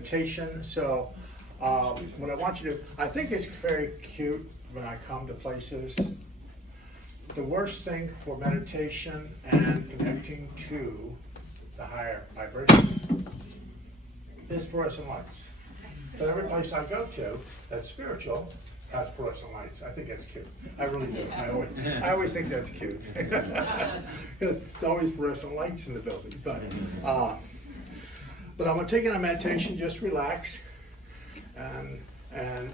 meditation. So what I want you to, I think it's very cute when I come to places. The worst thing for meditation and connecting to the higher vibration is fluorescent lights. But every place I go to that's spiritual has fluorescent lights. I think that's cute. I really do. I always think that's cute. It's always fluorescent lights in the building. But I'm gonna take it on meditation, just relax, and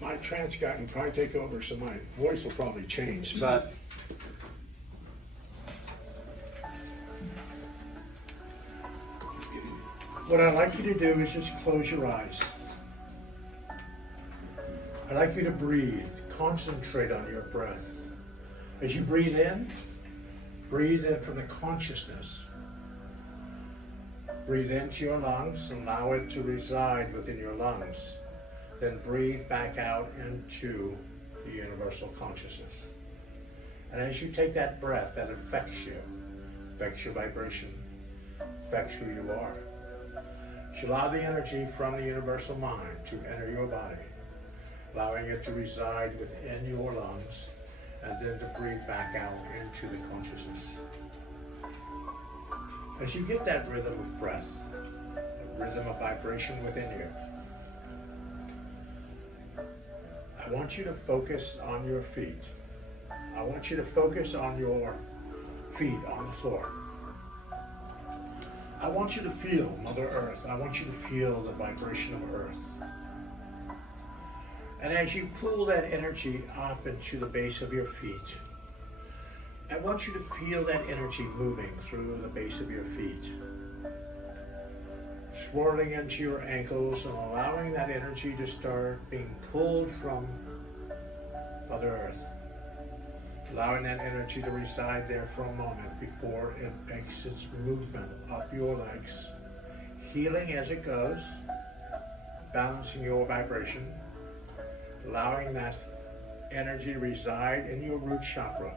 my trance guy can probably take over, so my voice will probably change. But what I'd like you to do is just close your eyes. I'd like you to breathe. Concentrate on your breath. As you breathe in from the consciousness. Breathe into your lungs, allow it to reside within your lungs. Then breathe back out into the universal consciousness. And as you take that breath, that affects your vibration, affects who you are. You allow the energy from the universal mind to enter your body, allowing it to reside within your lungs, and then to breathe back out into the consciousness. As you get that rhythm of breath, a rhythm of vibration within you, I want you to focus on your feet. I want you to focus on your feet on the floor. I want you to feel Mother Earth. I want you to feel the vibration of Earth. And as you pull that energy up into the base of your feet, I want you to feel that energy moving through the base of your feet, swirling into your ankles and allowing that energy to start being pulled from Mother Earth. Allowing that energy to reside there for a moment before it makes its movement up your legs, healing as it goes, balancing your vibration, allowing that energy to reside in your root chakra.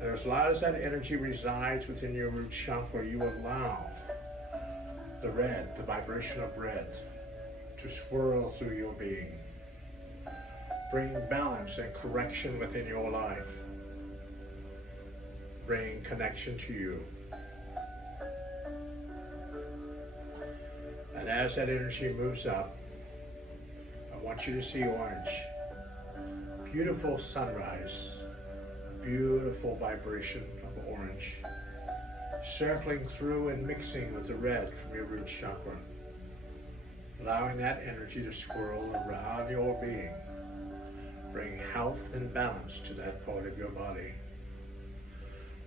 And as long as that energy resides within your root chakra, you allow the red, the vibration of red, to swirl through your being. Bring balance and correction within your life. Bring connection to you. And as that energy moves up, I want you to see orange. Beautiful sunrise. Beautiful vibration of orange. Circling through and mixing with the red from your root chakra. Allowing that energy to swirl around your being. Bring health and balance to that part of your body.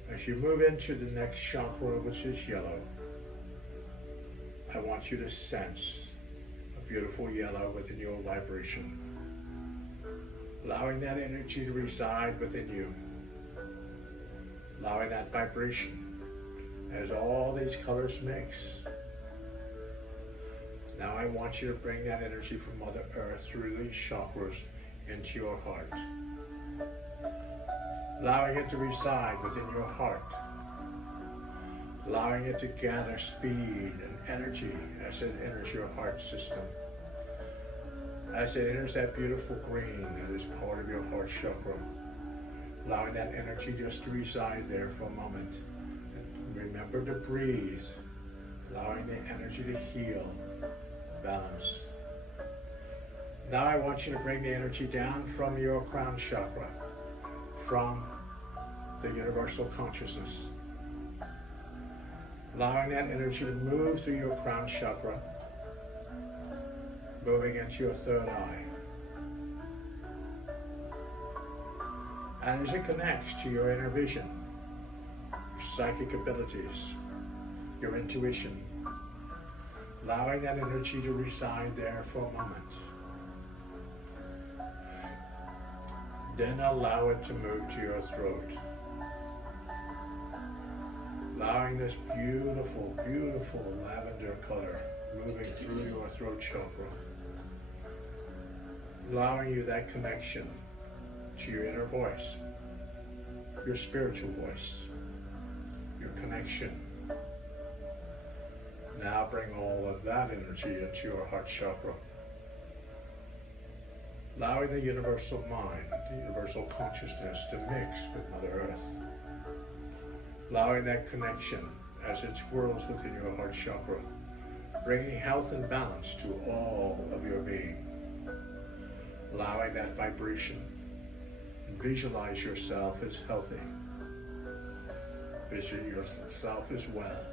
As you move into the next chakra, which is yellow, I want you to sense a beautiful yellow within your vibration. Allowing that energy to reside within you. Allowing that vibration as all these colors mix. Now I want you to bring that energy from Mother Earth through these chakras into your heart. Allowing it to reside within your heart. Allowing it to gather speed and energy as it enters your heart system. As it enters that beautiful green that is part of your heart chakra. Allowing that energy just to reside there for a moment. And remember to breathe. Allowing the energy to heal, balance. Now I want you to bring the energy down from your crown chakra, from the universal consciousness. Allowing that energy to move through your crown chakra, moving into your third eye. And as it connects to your inner vision, your psychic abilities, your intuition, allowing that energy to reside there for a moment. Then allow it to move to your throat. Allowing this beautiful, beautiful lavender color moving through your throat chakra. Allowing you that connection to your inner voice, your spiritual voice, your connection. Now bring all of that energy into your heart chakra, allowing the universal mind, the universal consciousness to mix with Mother Earth, allowing that connection as it swirls within your heart chakra, bringing health and balance to all of your being, allowing that vibration. Visualize yourself as healthy. Vision yourself as well.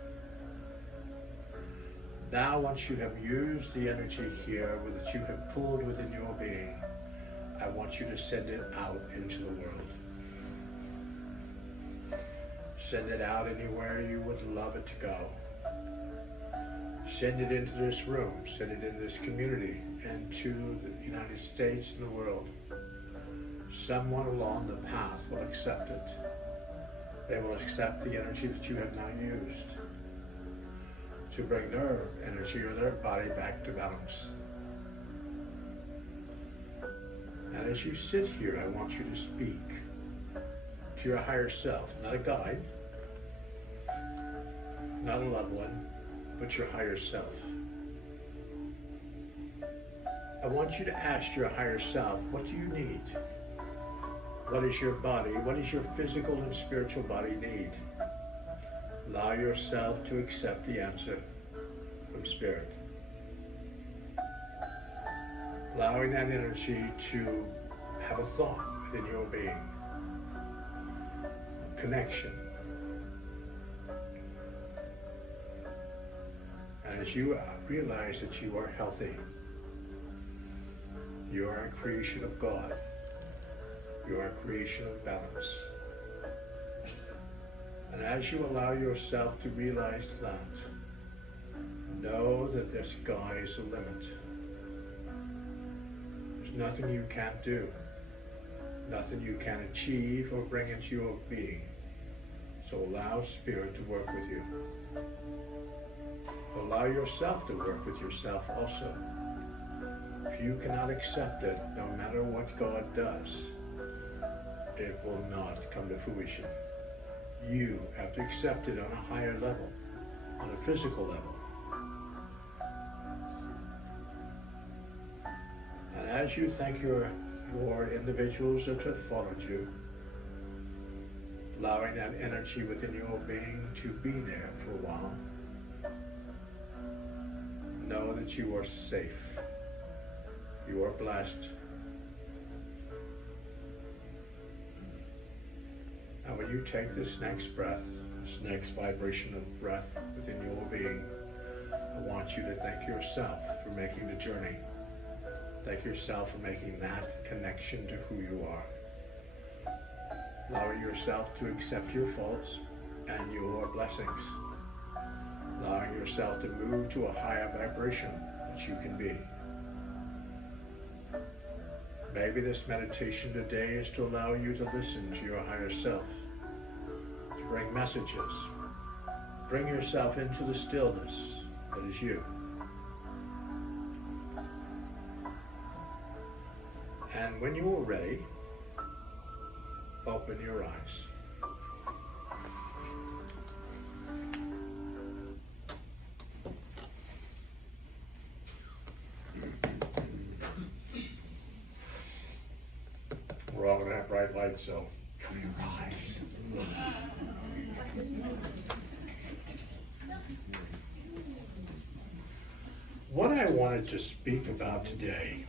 Now, once you have used the energy here that you have pulled within your being, I want you to send it out into the world. Send it out anywhere you would love it to go. Send it into this room, send it into this community, and to the United States and the world. Someone along the path will accept it. They will accept the energy that you have now used to bring their energy or their body back to balance. And as you sit here, I want you to speak to your higher self, not a guide, not a loved one, but your higher self. I want you to ask your higher self, what do you need? What is your body? What does your physical and spiritual body need? Allow yourself to accept the answer from Spirit. Allowing that energy to have a thought within your being. Connection. And as you realize that you are healthy, you are a creation of God. You are a creation of balance. And as you allow yourself to realize that, know that the sky is the limit. There's nothing you can't do, nothing you can achieve or bring into your being. So allow Spirit to work with you. Allow yourself to work with yourself also. If you cannot accept it, no matter what God does, it will not come to fruition. You have to accept it on a higher level, on a physical level. And as you thank your individuals that have followed you, allowing that energy within your being to be there for a while, know that you are safe. You are blessed. And when you take this next breath, this next vibration of breath within your being, I want you to thank yourself for making the journey. Thank yourself for making that connection to who you are. Allowing yourself to accept your faults and your blessings. Allowing yourself to move to a higher vibration that you can be. Maybe this meditation today is to allow you to listen to your higher self, to bring messages. Bring yourself into the stillness that is you. And when you are ready, open your eyes. We're all going to have bright lights, so cover your eyes. What I wanted to speak about today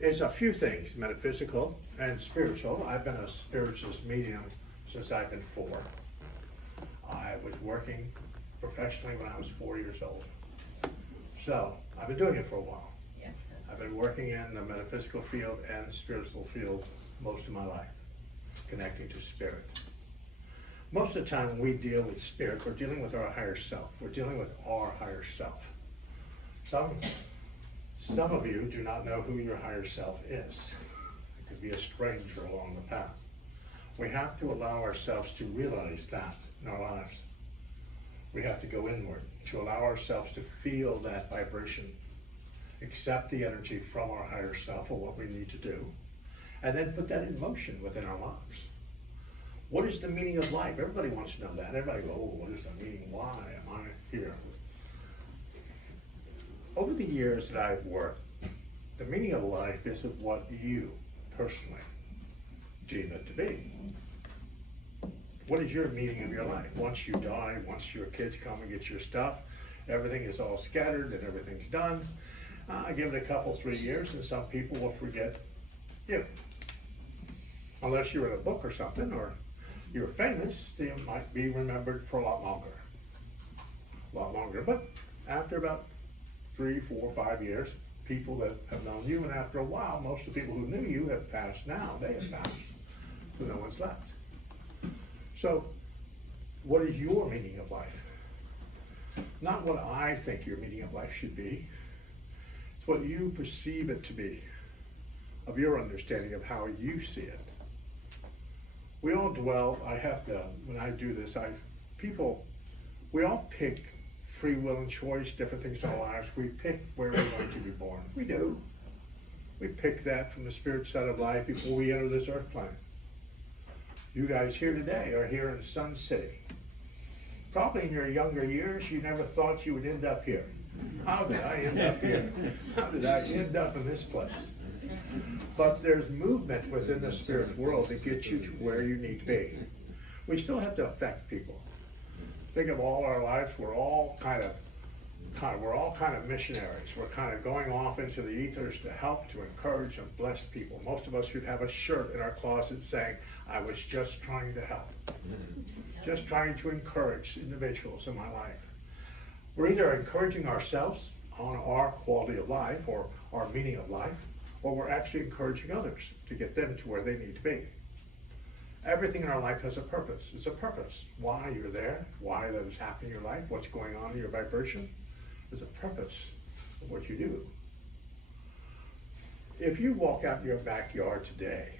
is a few things, metaphysical and spiritual. I've been a spiritualist medium since I've been 4. I was working professionally when I was 4 years old. So I've been doing it for a while. I've been working in the metaphysical field and spiritual field most of my life, connecting to spirit. Most of the time when we deal with spirit, we're dealing with our higher self. We're dealing with our higher self. Some of you do not know who your higher self is. It could be a stranger along the path. We have to allow ourselves to realize that in our lives. We have to go inward to allow ourselves to feel that vibration, accept the energy from our higher self of what we need to do, and then put that in motion within our lives. What is the meaning of life? Everybody wants to know that. Everybody goes, oh, what is the meaning? Why am I here? Over the years that I've worked, the meaning of life isn't what you personally deem it to be. What is your meaning of your life? Once you die, once your kids come and get your stuff, everything is all scattered and everything's done. I give it a couple, 3 years, and some people will forget you. Unless you're in a book or something, or you're famous, you might be remembered for a lot longer. A lot longer. But after about 3, 4, 5 years, people that have known you, and after a while, most of the people who knew you have passed now. They have passed. So no one's left. So, what is your meaning of life? Not what I think your meaning of life should be. It's what you perceive it to be, of your understanding of how you see it. We all dwell, when I do this, we all pick free will and choice, different things in our lives. We pick where we're going to be born. We do. We pick that from the spirit side of life before we enter this earth plane. You guys here today are here in Sun City. Probably in your younger years, you never thought you would end up here. How did I end up here? How did I end up in this place? But there's movement within the spirit world that gets you to where you need to be. We still have to affect people. Think of all our lives, we're all kind of missionaries. We're kind of going off into the ethers to help, to encourage, and bless people. Most of us should have a shirt in our closet saying, I was just trying to help. Just trying to encourage individuals in my life. We're either encouraging ourselves on our quality of life or our meaning of life, or we're actually encouraging others to get them to where they need to be. Everything in our life has a purpose. It's a purpose. Why you're there, why that is happening in your life, what's going on in your vibration. There's a purpose of what you do. If you walk out in your backyard today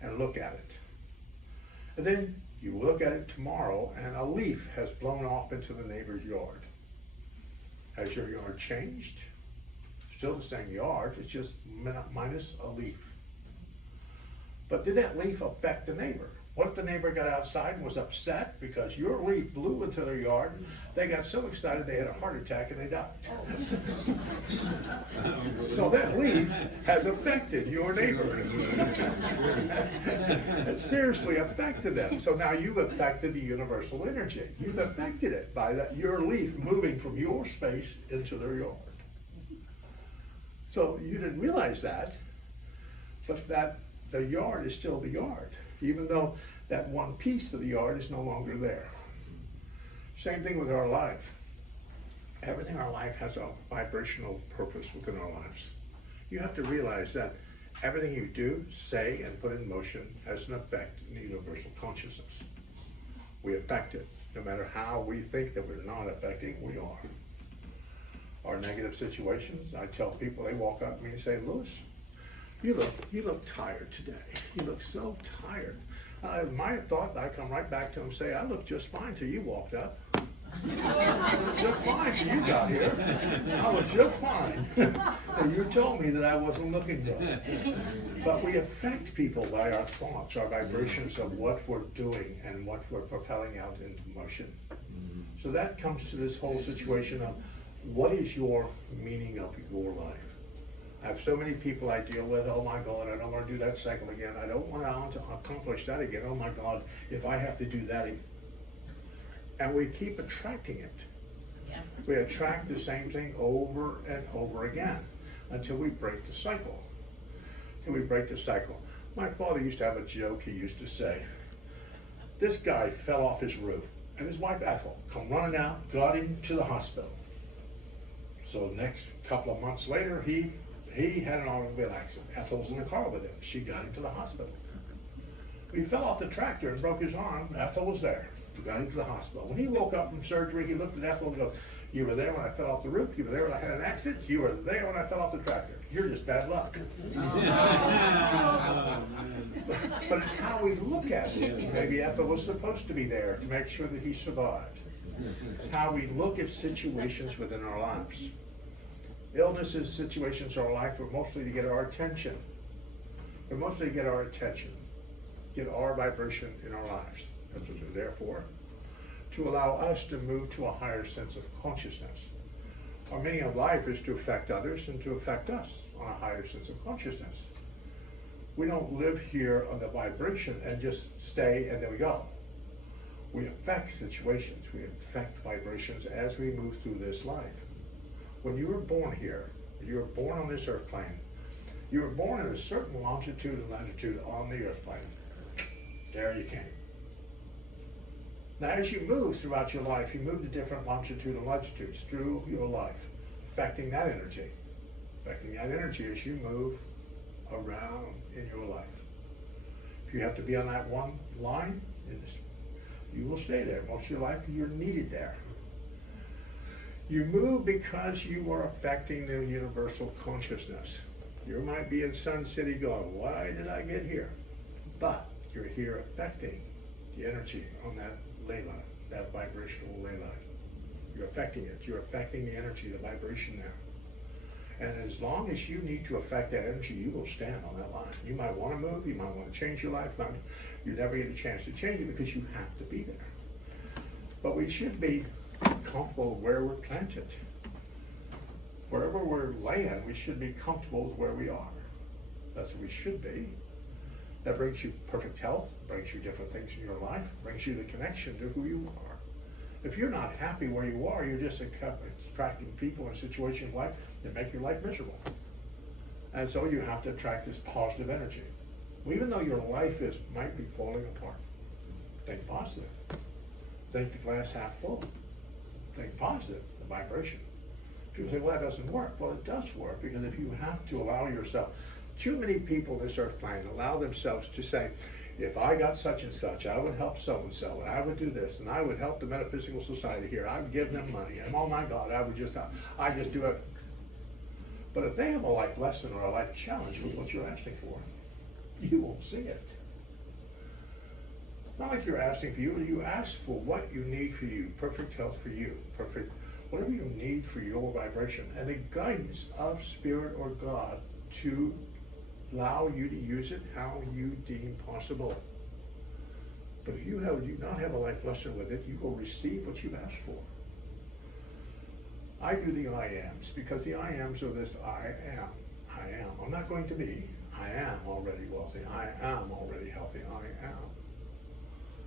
and look at it, and then you look at it tomorrow and a leaf has blown off into the neighbor's yard. Has your yard changed? Still the same yard, it's just minus a leaf. But did that leaf affect the neighbor? What if the neighbor got outside and was upset because your leaf blew into their yard? They got so excited they had a heart attack and they died. So that leaf has affected your neighbor. It seriously affected them. So now you've affected the universal energy. You've affected it by your leaf moving from your space into their yard. So you didn't realize that, but that the yard is still the yard, even though that one piece of the yard is no longer there. Same thing with our life. Everything in our life has a vibrational purpose within our lives. You have to realize that everything you do, say, and put in motion has an effect in the universal consciousness. We affect it. No matter how we think that we're not affecting, we are. Our negative situations, I tell people, they walk up to me and say, Louis, you look tired today. You look so tired. My thought, I come right back to him and say, I look just fine till you walked up. I looked just fine till you got here. I was just fine. And you told me that I wasn't looking good. But we affect people by our thoughts, our vibrations of what we're doing and what we're propelling out into motion. So that comes to this whole situation of what is your meaning of your life? I have so many people I deal with, oh my God, I don't want to do that cycle again. I don't want to accomplish that again. Oh my God, if I have to do that again. And we keep attracting it. Yeah. We attract the same thing over and over again until we break the cycle. Until we break the cycle. My father used to have a joke he used to say. This guy fell off his roof and his wife Ethel come running out, got him to the hospital. So next couple of months later, he had an automobile accident. Ethel was in the car with him. She got him to the hospital. He fell off the tractor and broke his arm. Ethel was there. We got him to the hospital. When he woke up from surgery, he looked at Ethel and goes, you were there when I fell off the roof. You were there when I had an accident. You were there when I fell off the tractor. You're just bad luck. But it's how we look at it. Maybe Ethel was supposed to be there to make sure that he survived. It's how we look at situations within our lives. Illnesses, situations in our life are mostly to get our attention. They're mostly to get our attention. get our vibration in our lives. That's what they're there for. To allow us to move to a higher sense of consciousness. Our meaning of life is to affect others and to affect us on a higher sense of consciousness. We don't live here on the vibration and just stay and there we go. We affect situations, we affect vibrations as we move through this life. When you were born here, you were born on this earth plane, you were born in a certain longitude and latitude on the earth plane. There you came. Now as you move throughout your life, you move to different longitude and latitudes through your life, affecting that energy. Affecting that energy as you move around in your life. If you have to be on that one line, you will stay there. Most of your life, you're needed there. You move because you are affecting the universal consciousness. You might be in Sun City going, why did I get here? But you're here affecting the energy on that ley line, that vibrational ley line. You're affecting it. You're affecting the energy, the vibration there. And as long as you need to affect that energy, you will stand on that line. You might want to move, you might want to change your life, but you never get a chance to change it because you have to be there. But we should be comfortable where we're planted. Wherever we're laying, we should be comfortable with where we are. That's what we should be. That brings you perfect health, brings you different things in your life, brings you the connection to who you are. If you're not happy where you are, you're just attracting people and situations in life that make your life miserable. And so you have to attract this positive energy. Well, even though your life might be falling apart, think positive. Think the glass half full. Think positive, the vibration. People say, well, that doesn't work. Well, it does work because if you have to allow yourself, too many people on this earth plane allow themselves to say, if I got such and such, I would help so-and-so, and I would do this, and I would help the Metaphysical Society here, I would give them money, and oh my God, I just do it. But if they have a life lesson or a life challenge with what you're asking for, you won't see it. Not like you're asking for you ask for what you need for you, perfect health for you, perfect, whatever you need for your vibration, and the guidance of Spirit or God to allow you to use it how you deem possible. But if you do not have a life lesson with it, you will receive what you've asked for. I do the I ams because the I ams are this I am. I am. I'm not going to be. I am already wealthy. I am already healthy. I am.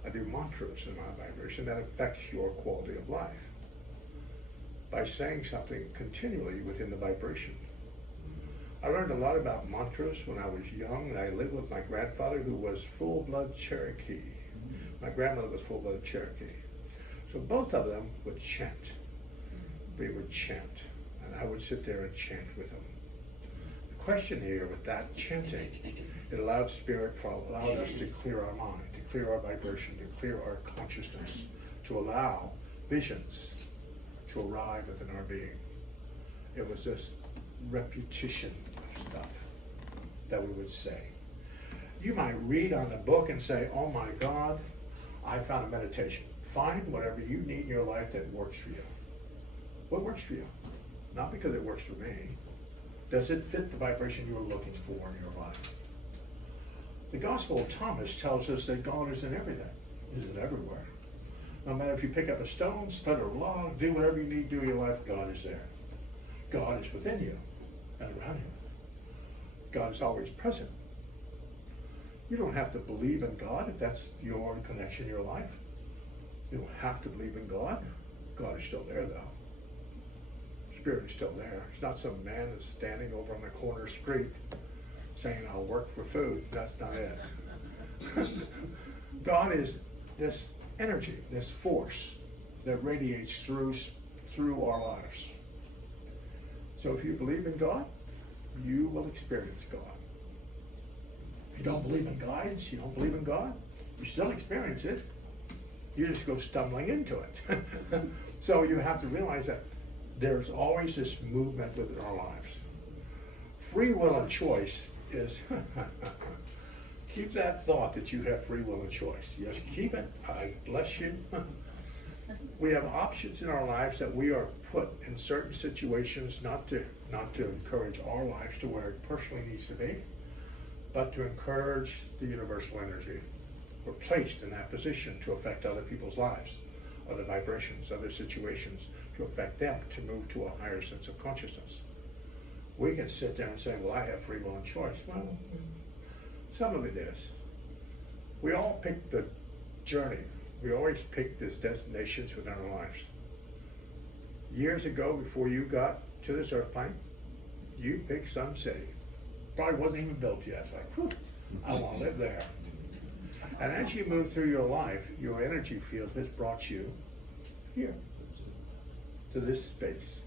I do mantras in my vibration that affects your quality of life by saying something continually within the vibration. I learned a lot about mantras when I was young, and I lived with my grandfather who was full-blood Cherokee. My grandmother was full-blood Cherokee. So both of them would chant. We would chant, and I would sit there and chant with them. The question here with that chanting, it allowed allowed us to clear our mind, to clear our vibration, to clear our consciousness, to allow visions to arrive within our being. It was this repetition of stuff that we would say. You might read on the book and say, oh my God, I found a meditation. Find whatever you need in your life that works for you. What works for you? Not because it works for me. Does it fit the vibration you're looking for in your life? The Gospel of Thomas tells us that God is in everything. He's everywhere. No matter if you pick up a stone, split a log, do whatever you need to do in your life, God is there. God is within you and around you. God is always present. You don't have to believe in God if that's your connection in your life. You don't have to believe in God. God is still there though. Spirit is still there. It's not some man that's standing over on the corner street saying, I'll work for food. That's not it. God is this energy, this force that radiates through our lives. So if you believe in God, you will experience God. If you don't believe in guides, you don't believe in God, you still experience it. You just go stumbling into it. So you have to realize that there's always this movement within our lives. Free will and choice is, keep that thought that you have free will and choice. Yes, keep it. I bless you. We have options in our lives that we are put in certain situations not to encourage our lives to where it personally needs to be, but to encourage the universal energy. We're placed in that position to affect other people's lives, other vibrations, other situations, to affect them, to move to a higher sense of consciousness. We can sit there and say, well, I have free will and choice. Well, some of it is. We all pick the journey. We always pick these destinations within our lives. Years ago, before you got to this earth plane, you picked some city. Probably wasn't even built yet. It's like, whew, I want to live there. And as you move through your life, your energy field has brought you here, to this space.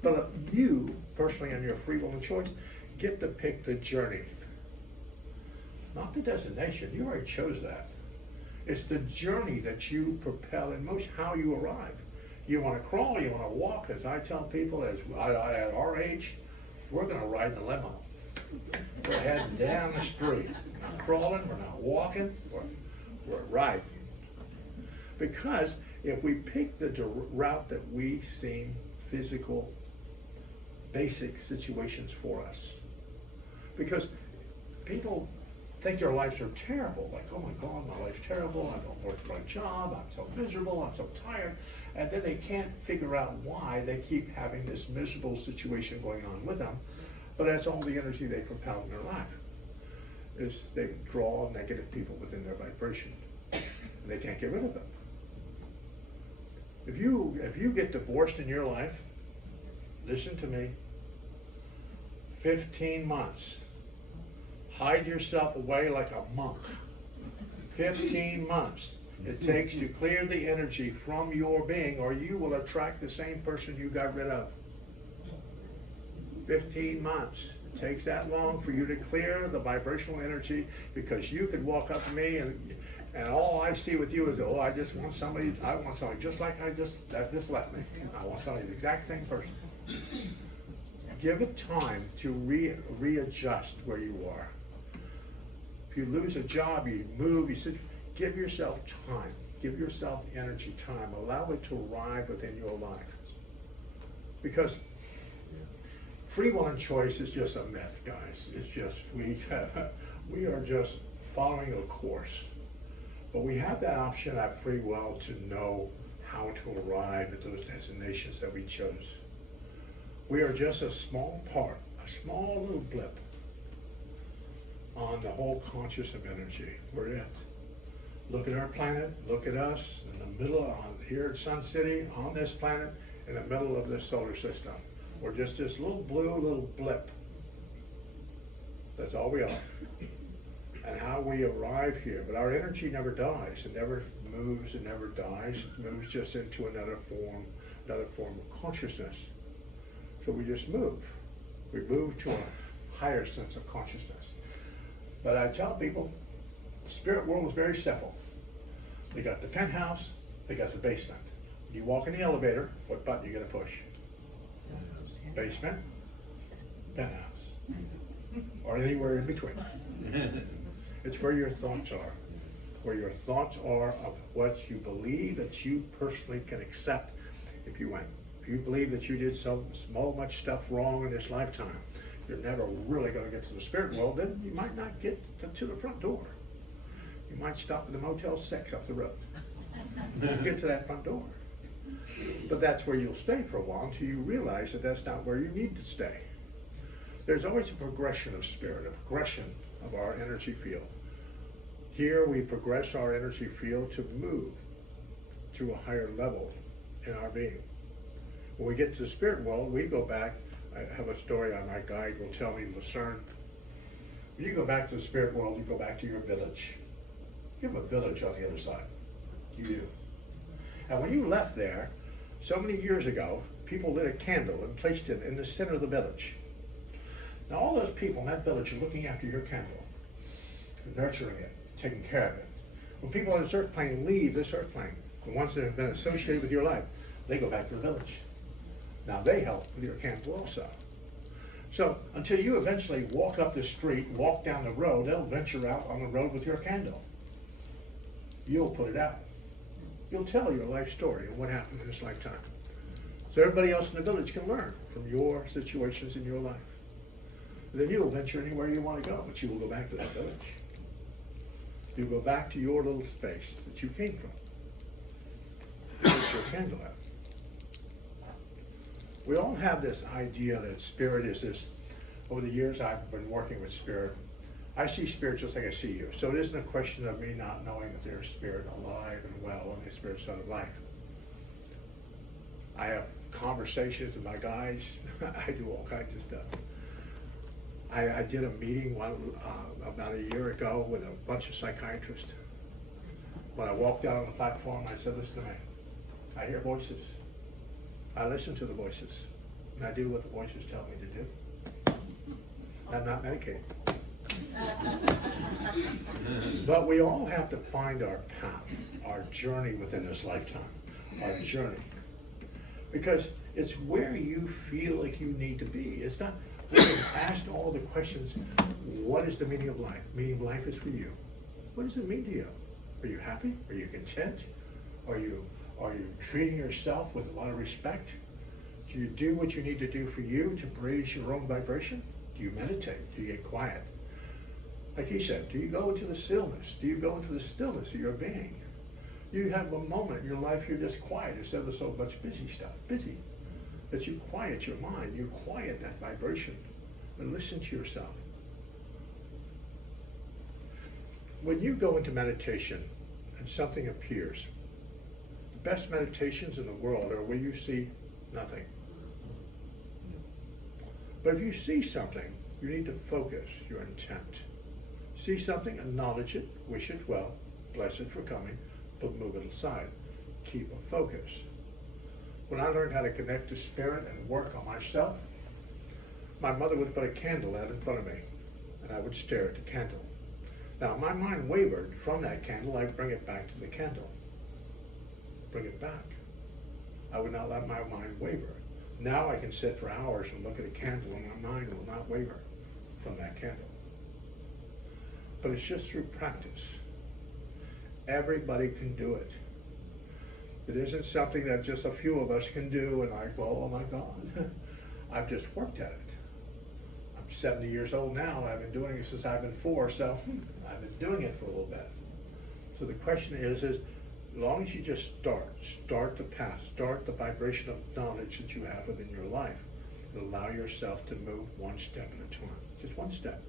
But you, personally, on your free will and choice, get to pick the journey. Not the destination. You already chose that. It's the journey that you propel, and most how you arrive. You want to crawl, you want to walk. As I tell people, at our age, we're going to ride the limo. We're heading down the street. We're not crawling, we're not walking, we're riding. Because if we pick the route that we seem physical, basic situations for us. Because people think their lives are terrible, like, oh my God, my life's terrible, I don't work for a job, I'm so miserable, I'm so tired, and then they can't figure out why they keep having this miserable situation going on with them, but that's all the energy they propel in their life, is they draw negative people within their vibration, and they can't get rid of them. If you get divorced in your life, listen to me, 15 months, hide yourself away like a monk. 15 months it takes to clear the energy from your being, or you will attract the same person you got rid of. 15 months. It takes that long for you to clear the vibrational energy, because you could walk up to me and all I see with you is, oh, I want somebody just like that just left me. I want somebody the exact same person. Give it time to readjust where you are. If you lose a job, you move, you sit, give yourself time. Give yourself energy, time. Allow it to arrive within your life. Because free will and choice is just a myth, guys. It's just, we are just following a course. But we have that option at free will to know how to arrive at those destinations that we chose. We are just a small part, a small little blip on the whole conscious of energy. We're it. Look at our planet, look at us in the middle, here at Sun City, on this planet, in the middle of this solar system. We're just this little blue blip. That's all we are. And how we arrive here. But our energy never dies. It never moves, it never dies. It moves just into another form of consciousness. So we just move. We move to a higher sense of consciousness. But I tell people, the spirit world is very simple. They got the penthouse, they got the basement. You walk in the elevator, what button are you going to push? Basement, penthouse, or anywhere in between. It's where your thoughts are. Where your thoughts are of what you believe that you personally can accept if you went. If you believe that you did so much stuff wrong in this lifetime, you're never really going to get to the spirit world, then you might not get to the front door. You might stop at the Motel 6 up the road. Get to that front door. But that's where you'll stay for a while until you realize that that's not where you need to stay. There's always a progression of spirit, a progression of our energy field. Here we progress our energy field to move to a higher level in our being. When we get to the spirit world, we go back. I have a story on my guide will tell me, Lucerne. When you go back to the spirit world, you go back to your village. You have a village on the other side. You do. And when you left there, so many years ago, people lit a candle and placed it in the center of the village. Now all those people in that village are looking after your candle, nurturing it, taking care of it. When people on this earth plane leave this earth plane, the ones that have been associated with your life, they go back to the village. Now they help with your candle also. So until you eventually walk up the street, walk down the road, they'll venture out on the road with your candle. You'll put it out. You'll tell your life story and what happened in this lifetime. So everybody else in the village can learn from your situations in your life. And then you'll venture anywhere you want to go, but you will go back to that village. You go back to your little space that you came from. Put your candle out. We all have this idea that spirit is this. Over the years I've been working with spirit, I see spirit just like I see you. So it isn't a question of me not knowing that there's spirit alive and well and the spirit side of life. I have conversations with my guys. I do all kinds of stuff. I did a meeting about a year ago with a bunch of psychiatrists. When I walked out on the platform, I said, listen to me. I hear voices. I listen to the voices. And I do what the voices tell me to do. I'm not medicated. But we all have to find our path, our journey within this lifetime, our journey. Because it's where you feel like you need to be. It's not, we have asked all the questions, what is the meaning of life? Meaning of life is for you. What does it mean to you? Are you happy? Are you content? Are you treating yourself with a lot of respect? Do you do what you need to do for you to raise your own vibration? Do you meditate? Do you get quiet? Like he said, do you go into the stillness? Do you go into the stillness of your being? You have a moment in your life you're just quiet instead of so much busy stuff. Busy. That you quiet your mind, you quiet that vibration and listen to yourself. When you go into meditation and something appears, the best meditations in the world are where you see nothing. But if you see something, you need to focus your intent. See something, acknowledge it, wish it well, bless it for coming, but move it aside. Keep a focus. When I learned how to connect to spirit and work on myself, my mother would put a candle out in front of me, and I would stare at the candle. Now, my mind wavered from that candle. I'd bring it back to the candle. Bring it back. I would not let my mind waver. Now I can sit for hours and look at a candle, and my mind will not waver from that candle. But it's just through practice. Everybody can do it. It isn't something that just a few of us can do and like, well, oh my God. I've just worked at it. I'm 70 years old now. I've been doing it since I've been 4, so I've been doing it for a little bit. So the question is as long as you just start the path, start the vibration of knowledge that you have within your life, and allow yourself to move one step at a time, just one step.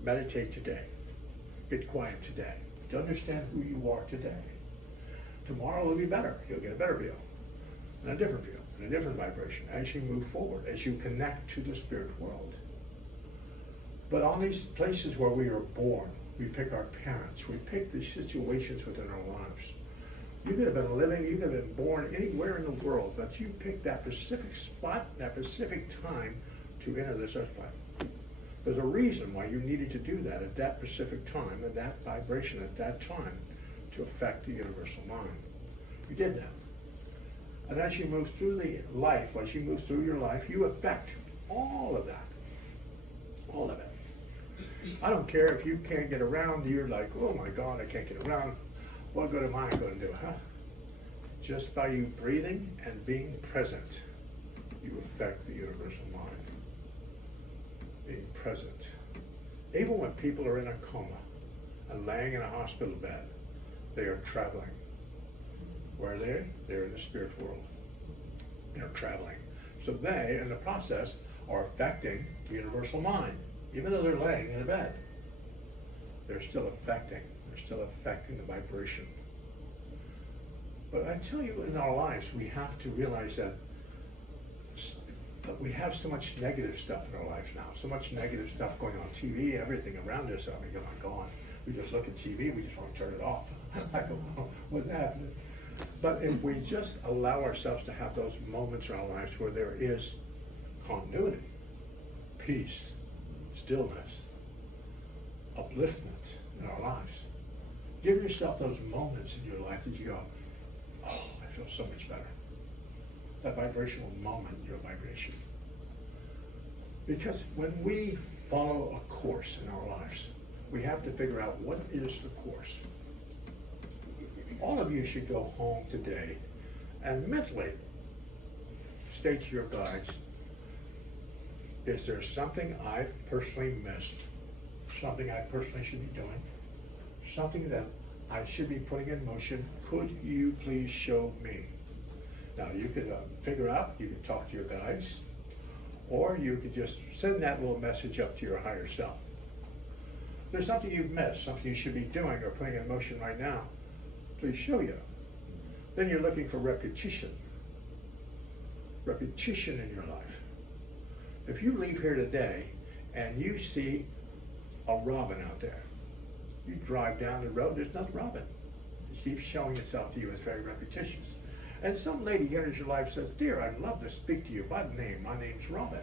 Meditate today. Get quiet today. To understand who you are today. Tomorrow will be better. You'll get a better view, and a different view, and a different vibration as you move forward, as you connect to the spirit world. But on these places where we are born, we pick our parents, we pick the situations within our lives. You could have been living, you could have been born anywhere in the world, but you picked that specific spot, that specific time to enter this earth plane. There's a reason why you needed to do that at that specific time, at that vibration, at that time, to affect the universal mind. You did that. And as you move through the life, as you move through your life, you affect all of that. All of it. I don't care if you can't get around, you're like, oh my God, I can't get around. What good am I going to do, huh? Just by you breathing and being present, you affect the universal mind. Being present. Even when people are in a coma and laying in a hospital bed, they are traveling. Where are they? They're in the spirit world. They're traveling. So they, in the process, are affecting the universal mind. Even though they're laying in a bed, they're still affecting the vibration. But I tell you, in our lives, we have to realize that we have so much negative stuff in our lives now, so much negative stuff going on TV, everything around us. I mean, oh my God, we just look at TV, we just want to turn it off. I go, oh, what's happening? But if we just allow ourselves to have those moments in our lives where there is continuity, peace, stillness, upliftment in our lives, give yourself those moments in your life that you go, oh, I feel so much better. That vibrational moment in your vibration. Because when we follow a course in our lives, we have to figure out what is the course. All of you should go home today and mentally state to your guides, is there something I've personally missed? Something I personally should be doing? something that I should be putting in motion. Could you please show me? Now you could figure out, you could talk to your guides, or you could just send that little message up to your higher self. There's something you've missed, something you should be doing or putting in motion right now. Please show you. Then you're looking for repetition. Repetition in your life. If you leave here today and you see a robin out there, you drive down the road, there's no robin. It keeps showing itself to you as very repetitious. And some lady enters your life says, dear, I'd love to speak to you by name. My name's Robin.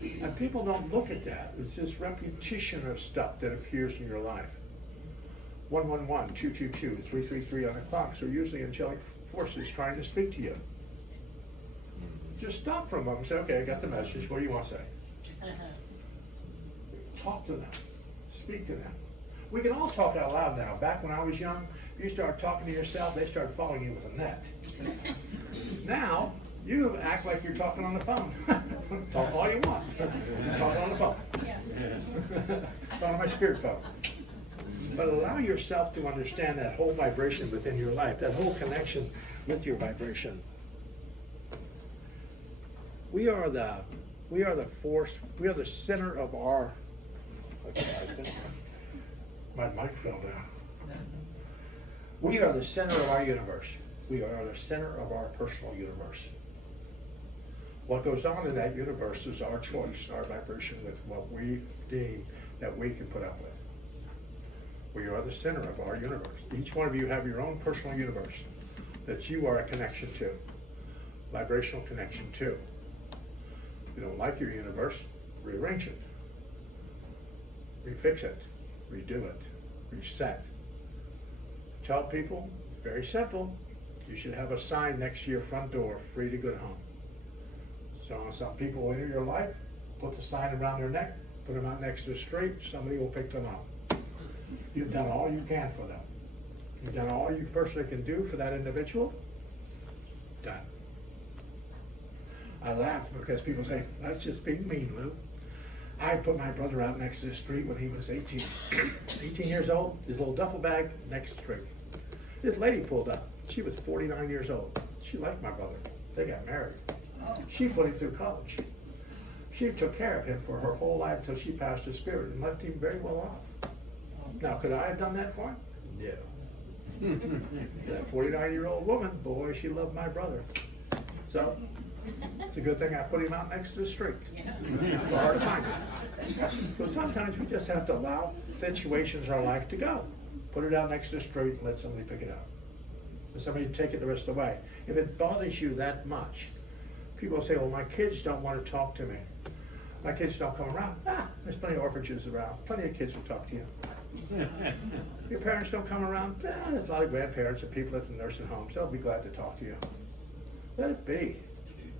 And people don't look at that. It's this repetition of stuff that appears in your life. 111, 222, 333 on the clocks are usually angelic forces trying to speak to you. Just stop for a moment and say, okay, I got the message. What do you want to say? Talk to them. Speak to them. We can all talk out loud now. Back when I was young, you start talking to yourself, they start following you with a net. Now, you act like you're talking on the phone. Talk all you want. Talk on the phone. Talk on my spirit phone. But allow yourself to understand that whole vibration within your life, that whole connection with your vibration. We are the force, we are the center of our, my mic fell down. We are the center of our universe. We are the center of our personal universe. What goes on in that universe is our choice, our vibration with what we deem that we can put up with. We are the center of our universe. Each one of you have your own personal universe that you are a connection to, vibrational connection to. If you don't like your universe, rearrange it, refix it, redo it, reset. Tell people, very simple, you should have a sign next to your front door, free to good home. So when some people enter your life, put the sign around their neck, put them out next to the street, somebody will pick them up. You've done all you can for them. You've done all you personally can do for that individual. Done. I laugh because people say, that's just being mean, Lou. I put my brother out next to the street when he was 18. 18 years old, his little duffel bag, next street. This lady pulled up. She was 49 years old. She liked my brother. They got married. She put him through college. She took care of him for her whole life until she passed his spirit and left him very well off. Now, could I have done that for him? No. That 49-year-old woman, boy, she loved my brother. So, it's a good thing I put him out next to the street. For her to find him. So sometimes we just have to allow situations in our life to go. Put it out next to the street and let somebody pick it up. Let somebody take it the rest of the way. If it bothers you that much, people say, well, my kids don't want to talk to me. My kids don't come around. There's plenty of orphanages around. Plenty of kids will talk to you. Your parents don't come around. There's a lot of grandparents and people at the nursing homes. They'll be glad to talk to you. Let it be.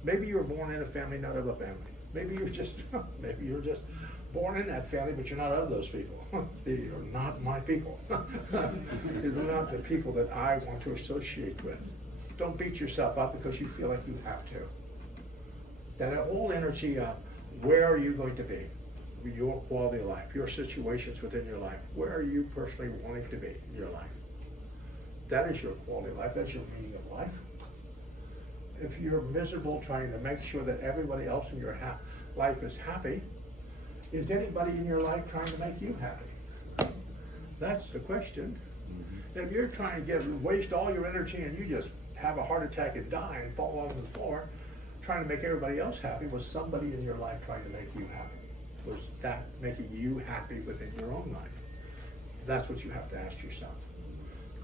Maybe you were born in a family, not of a family. Maybe you're just born in that family, but you're not of those people. You're not my people. You're not the people that I want to associate with. Don't beat yourself up because you feel like you have to. That whole energy of where are you going to be? Your quality of life, your situations within your life. Where are you personally wanting to be in your life? That is your quality of life. That's your meaning of life. If you're miserable trying to make sure that everybody else in your life is happy, is anybody in your life trying to make you happy? That's the question. If you're trying to waste all your energy and you just have a heart attack and die and fall onto the floor, trying to make everybody else happy, was somebody in your life trying to make you happy? Was that making you happy within your own life? That's what you have to ask yourself.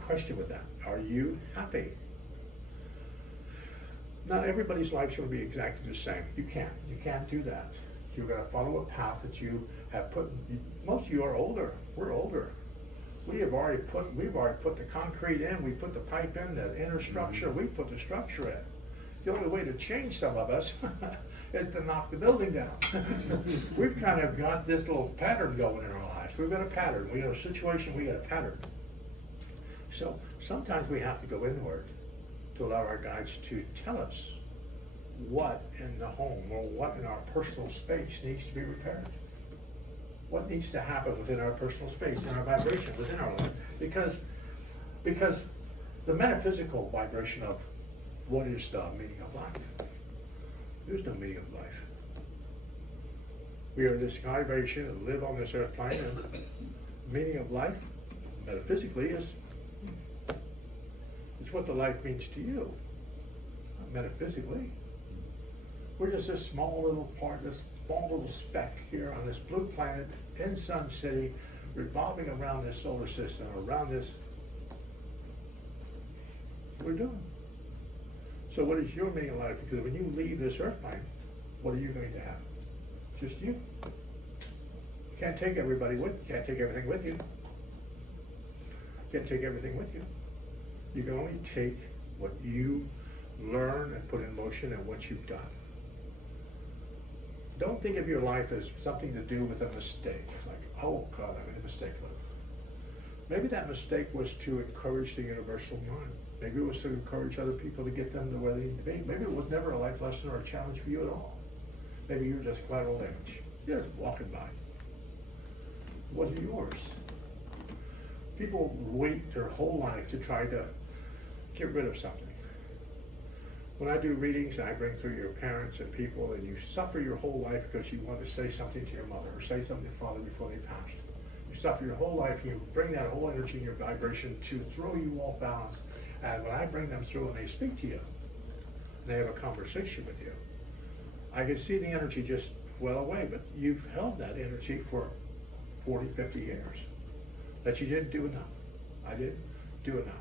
Question with that, are you happy? Not everybody's life's going to be exactly the same. You can't do that. You're going to follow a path that you have put. Most of you are older. We're older. We've already put the concrete in. We put the pipe in, the inner structure. We put the structure in. The only way to change some of us is to knock the building down. We've kind of got this little pattern going in our lives. We've got a pattern. We have a situation. We got a pattern. So sometimes we have to go inward to allow our guides to tell us what in the home or what in our personal space needs to be repaired. what needs to happen within our personal space and our vibration within our life. Because the metaphysical vibration of what is the meaning of life? There's no meaning of life. We are this vibration and live on this earth plane, and the meaning of life, metaphysically, is what the life means to you. Not metaphysically. We're just this small little part, this small little speck here on this blue planet in Sun City, revolving around this solar system, around this. We're doing. So what is your meaning of life? Because when you leave this earth plane, what are you going to have? Just you. You can't take everybody with you. Can't take everything with you. Can't take everything with you. You can only take what you learn and put in motion and what you've done. Don't think of your life as something to do with a mistake. Like, oh God, I made a mistake. Maybe that mistake was to encourage the universal mind. Maybe it was to encourage other people to get them to where they need to be. Maybe it was never a life lesson or a challenge for you at all. Maybe you were just collateral damage. You're just walking by. It wasn't yours. People wait their whole life to try to get rid of something. When I do readings, I bring through your parents and people, and you suffer your whole life because you want to say something to your mother or say something to father before they passed. You suffer your whole life, and you bring that whole energy in your vibration to throw you off balance. And when I bring them through and they speak to you, they have a conversation with you, I can see the energy just well away, but you've held that energy for 40, 50 years. That you didn't do enough. I didn't do enough.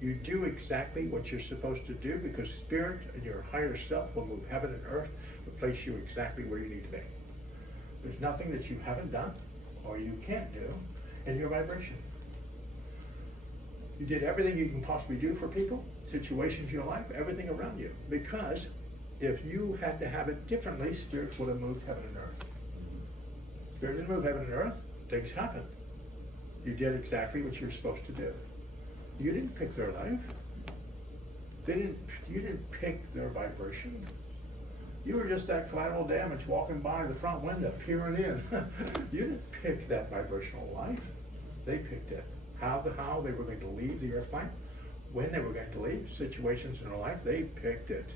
You do exactly what you're supposed to do because Spirit and your higher self will move heaven and earth to place you exactly where you need to be. There's nothing that you haven't done or you can't do in your vibration. You did everything you can possibly do for people, situations in your life, everything around you. Because if you had to have it differently, Spirit would have moved heaven and earth. Spirit didn't move heaven and earth, things happened. You did exactly what you're supposed to do. You didn't pick their life. You didn't pick their vibration. You were just that collateral damage walking by the front window, peering in. You didn't pick that vibrational life. They picked it. How they were going to leave the earth plane, when they were going to leave, situations in their life, they picked it.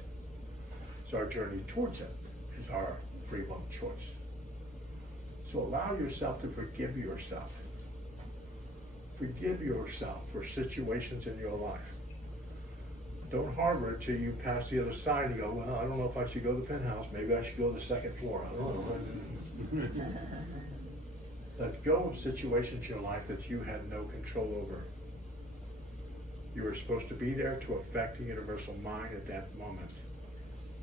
So our journey towards it is our free will choice. So allow yourself to forgive yourself. Forgive yourself for situations in your life. Don't harbor it till you pass the other side and you go, well, I don't know if I should go to the penthouse. Maybe I should go to the second floor. I don't know. Let go of situations in your life that you had no control over. You were supposed to be there to affect the universal mind at that moment.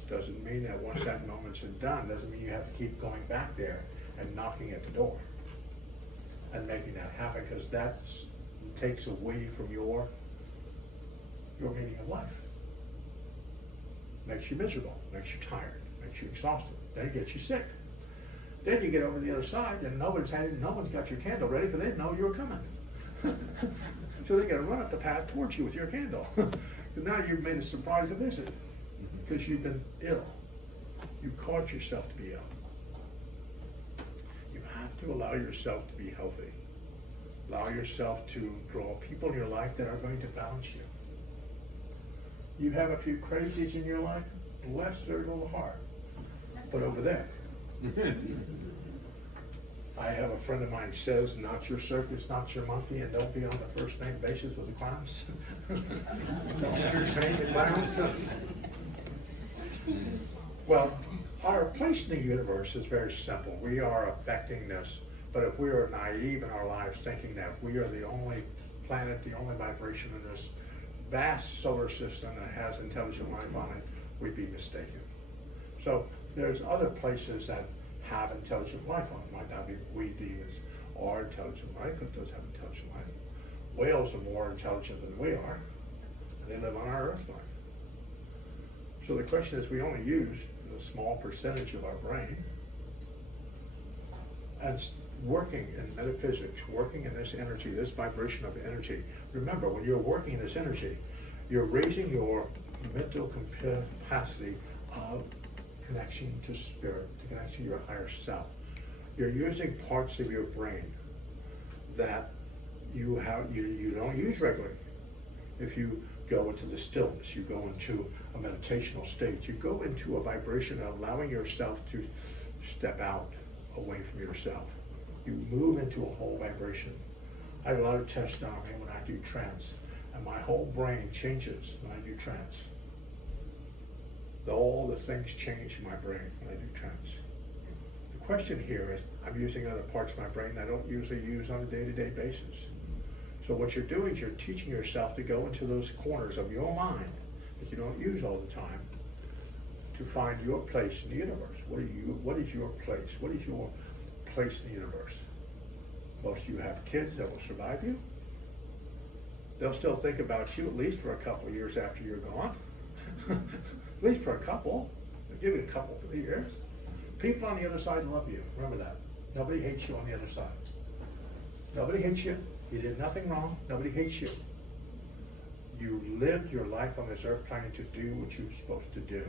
Doesn't mean that once that moment's done, doesn't mean you have to keep going back there and knocking at the door and making that happen, because that takes away from your meaning of life. Makes you miserable, makes you tired, makes you exhausted, then it gets you sick. Then you get over to the other side and no one's got your candle ready because they didn't know you were coming. So they got to run up the path towards you with your candle. And now you've made a surprise visit because you've been ill. You caused yourself to be ill. You have to allow yourself to be healthy. Allow yourself to draw people in your life that are going to balance you. You have a few crazies in your life, bless their little heart. But over there, I have a friend of mine says, not your circus, not your monkey, and don't be on the first name basis with the clowns. Don't entertain the clowns. Well, our place in the universe is very simple. We are affecting this, but if we are naive in our lives thinking that we are the only planet, the only vibration in this vast solar system that has intelligent life on it, we'd be mistaken. So there's other places that have intelligent life on it. Might not be we demons are intelligent life, but does have intelligent life. Whales are more intelligent than we are, and they live on our earth line. So the question is, we only use a small percentage of our brain. And working in metaphysics, working in this energy, this vibration of energy. Remember, when you're working in this energy, you're raising your mental capacity of connection to spirit, to connection to your higher self. You're using parts of your brain that you don't use regularly. If you go into the stillness, you go into a meditational state, you go into a vibration of allowing yourself to step out away from yourself. You move into a whole vibration. I have a lot of tests on me when I do trance, and my whole brain changes when I do trance. All the things change in my brain when I do trance. The question here is, I'm using other parts of my brain I don't usually use on a day-to-day basis. So what you're doing is you're teaching yourself to go into those corners of your mind that you don't use all the time to find your place in the universe. What is your place? What is your place in the universe? Most of you have kids that will survive you. They'll still think about you at least for a couple of years after you're gone. At least for a couple. They'll give you a couple of years. People on the other side love you. Remember that. Nobody hates you on the other side. Nobody hates you. You did nothing wrong. Nobody hates you. You lived your life on this earth planning to do what you were supposed to do.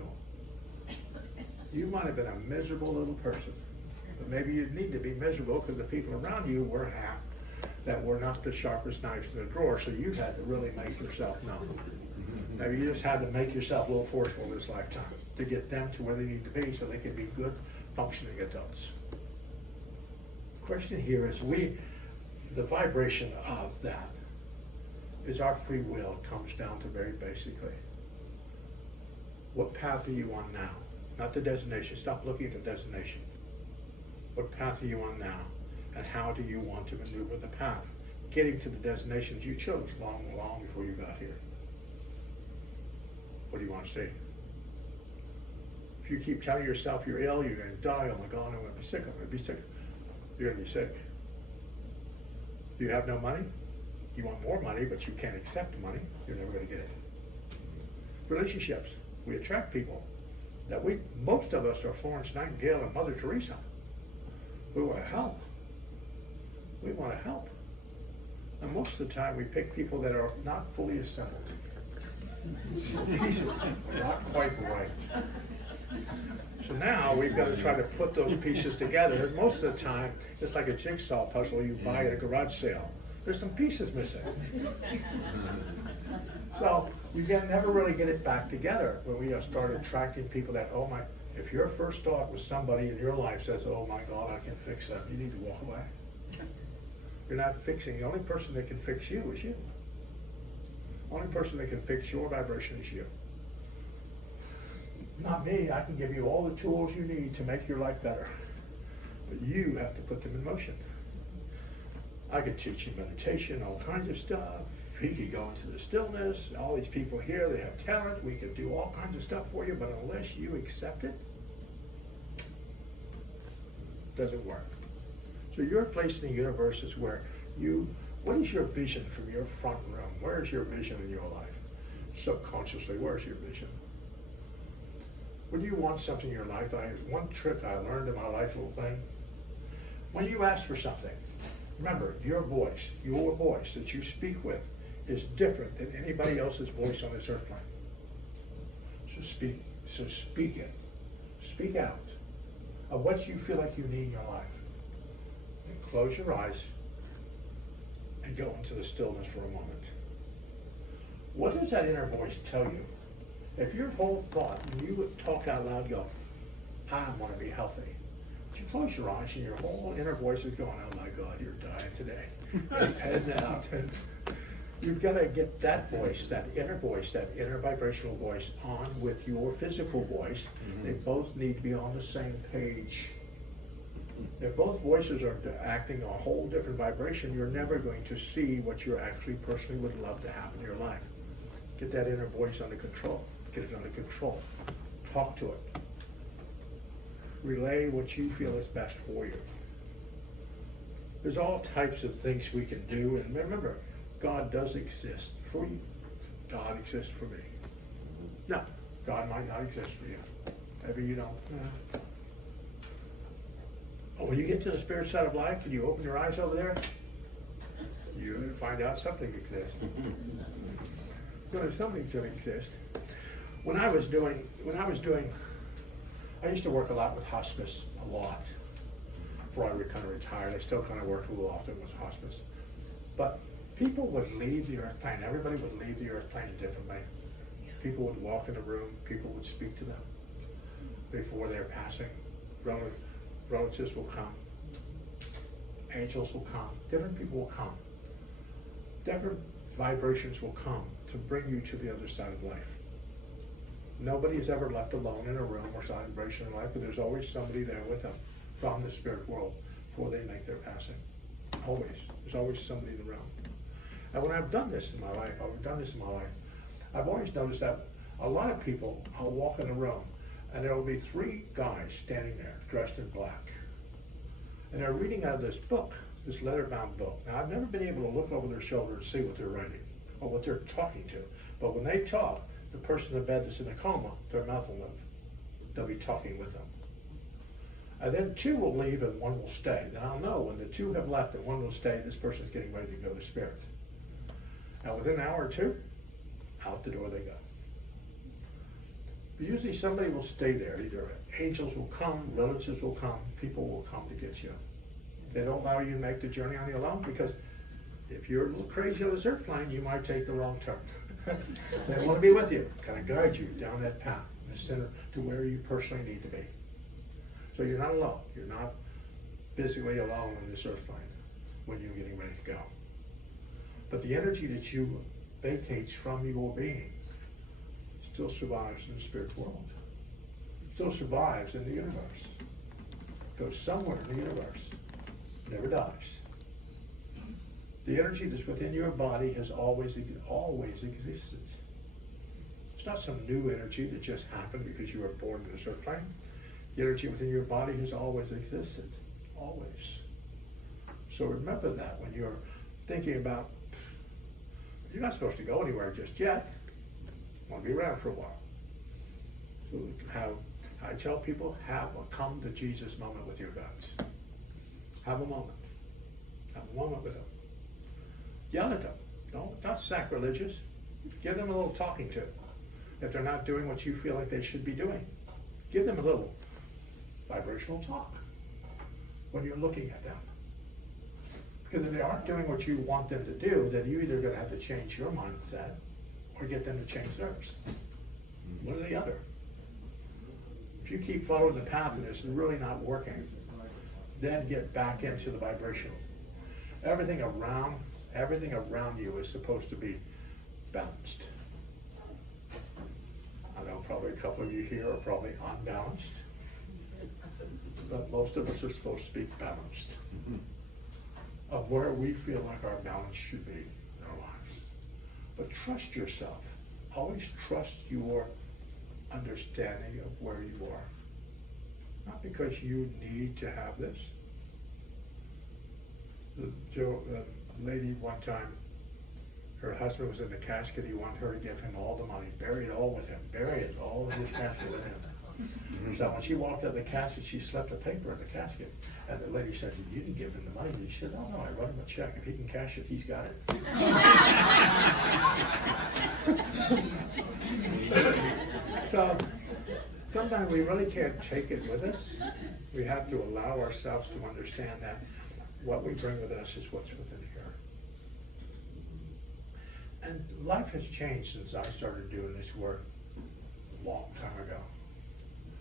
You might have been a miserable little person, but maybe you need to be miserable because the people around you that were not the sharpest knives in the drawer, so you had to really make yourself known. Maybe you just had to make yourself a little forceful in this lifetime to get them to where they need to be so they can be good, functioning adults. The question here is the vibration of that is our free will. It comes down to very basically, what path are you on now? Not the destination. Stop looking at the destination. What path are you on now? And how do you want to maneuver the path? Getting to the destinations you chose long before you got here. What do you want to see? If you keep telling yourself you're ill, you're going to die, oh my God, I'm going to be sick, I'm going to be sick. You're going to be sick. You have no money? You want more money, but you can't accept money. You're never going to get it. Relationships. We attract people that most of us are Florence Nightingale and Mother Teresa. We want to help. We want to help. And most of the time we pick people that are not fully assembled. Pieces, not quite right. So now we've got to try to put those pieces together. Most of the time, it's like a jigsaw puzzle you buy at a garage sale. There's some pieces missing. So you can never really get it back together when we start attracting people that, if your first thought was somebody in your life says, oh my God, I can fix them, you need to walk away. You're not fixing. The only person that can fix you is you. The only person that can fix your vibration is you. Not me. I can give you all the tools you need to make your life better. But you have to put them in motion. I could teach you meditation, all kinds of stuff. We could go into the stillness. All these people here, they have talent. We could do all kinds of stuff for you, but unless you accept it, it doesn't work. So your place in the universe is where what is your vision from your front room? Where is your vision in your life? Subconsciously, where's your vision? When you want something in your life, one trick I learned in my life, little thing, when you ask for something, remember, your voice that you speak with is different than anybody else's voice on this earth plane. So speak it. Speak out of what you feel like you need in your life. And close your eyes and go into the stillness for a moment. What does that inner voice tell you? If your whole thought, when you talk out loud, go, I want to be healthy. But you close your eyes and your whole inner voice is going, oh my God, you're dying today. It's heading out. And you've got to get that voice, that inner vibrational voice on with your physical voice. Mm-hmm. They both need to be on the same page. If both voices are acting a whole different vibration, you're never going to see what you actually personally would love to have in your life. Get that inner voice under control. Get it under control. Talk to it. Relay what you feel is best for you. There's all types of things we can do, and remember, God does exist for you. God exists for me. No, God might not exist for you. Maybe you don't. When you get to the spirit side of life and you open your eyes over there, you're going to find out something exists. Something's going to exist. I used to work a lot with hospice, a lot. before I kind of retired. I still kind of work a little often with hospice. But people would leave the earth plane. Everybody would leave the earth plane differently. People would walk in the room. People would speak to them before they're passing. Relatives will come. Angels will come. Different people will come. Different vibrations will come to bring you to the other side of life. Nobody is ever left alone in a room or vibration in life, but there's always somebody there with them from the spirit world before they make their passing. Always. There's always somebody in the room. And when I've done this in my life, I've always noticed that a lot of people, I'll walk in a room and there will be 3 guys standing there dressed in black. And they're reading out of this book, this leather-bound book. Now, I've never been able to look over their shoulder and see what they're writing or what they're talking to. But when they talk, the person in bed that's in a coma, their mouth will move. They'll be talking with them. And then 2 will leave and 1 will stay. Now, I'll know when the 2 have left and 1 will stay, this person's getting ready to go to spirit. And within an hour or 2, out the door they go. But usually somebody will stay there. Either angels will come, relatives will come, people will come to get you. They don't allow you to make the journey on your own, because if you're a little crazy on this earth plane, you might take the wrong turn. They want to be with you, kind of guide you down that path in the center to where you personally need to be. So you're not alone. You're not physically alone on this earth plane when you're getting ready to go. But the energy that you vacates from your being still survives in the spirit world. Still survives in the universe. Goes somewhere in the universe. Never dies. The energy that's within your body has always existed. It's not some new energy that just happened because you were born in this earth plane. The energy within your body has always existed. Always. So remember that when you're thinking about, you're not supposed to go anywhere just yet. You want to be around for a while. So I tell people, have a come to Jesus moment with your guides. Have a moment. Have a moment with them. Yell at them. Not sacrilegious. Give them a little talking to. If they're not doing what you feel like they should be doing, give them a little vibrational talk when you're looking at them. Because if they aren't doing what you want them to do, then you're either going to have to change your mindset or get them to change theirs. One or the other. If you keep following the path and it's really not working, then get back into the vibration. Everything around you is supposed to be balanced. I know probably a couple of you here are probably unbalanced, but most of us are supposed to be balanced. Of where we feel like our balance should be in our lives. But trust yourself. Always trust your understanding of where you are. Not because you need to have this. The lady one time, her husband was in the casket. He wanted her to give him all the money, bury it all with him, bury it all in his casket with him. So when she walked out of the casket, she slipped a paper in the casket. And the lady said, "You didn't give him the money." She said, "Oh no, I wrote him a check. If he can cash it, he's got it." So sometimes we really can't take it with us. We have to allow ourselves to understand that what we bring with us is what's within here. And life has changed since I started doing this work a long time ago.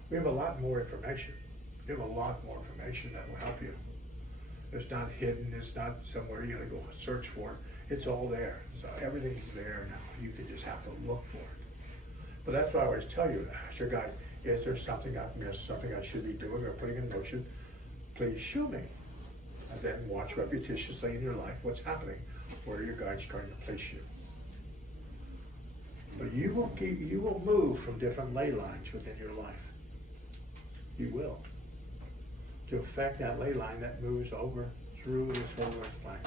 We have a lot more information. We have a lot more information that will help you. It's not hidden. It's not somewhere you're going to go search for it. It's all there. So everything's there now. You can just have to look for it. But that's why I always tell you, ask your guys, is there something I've missed, something I should be doing or putting in motion? Please show me. And then watch repetitiously in your life what's happening, where your guide's trying to place you. But you will move from different ley lines within your life. You will. To affect that ley line that moves over through this whole earth plane.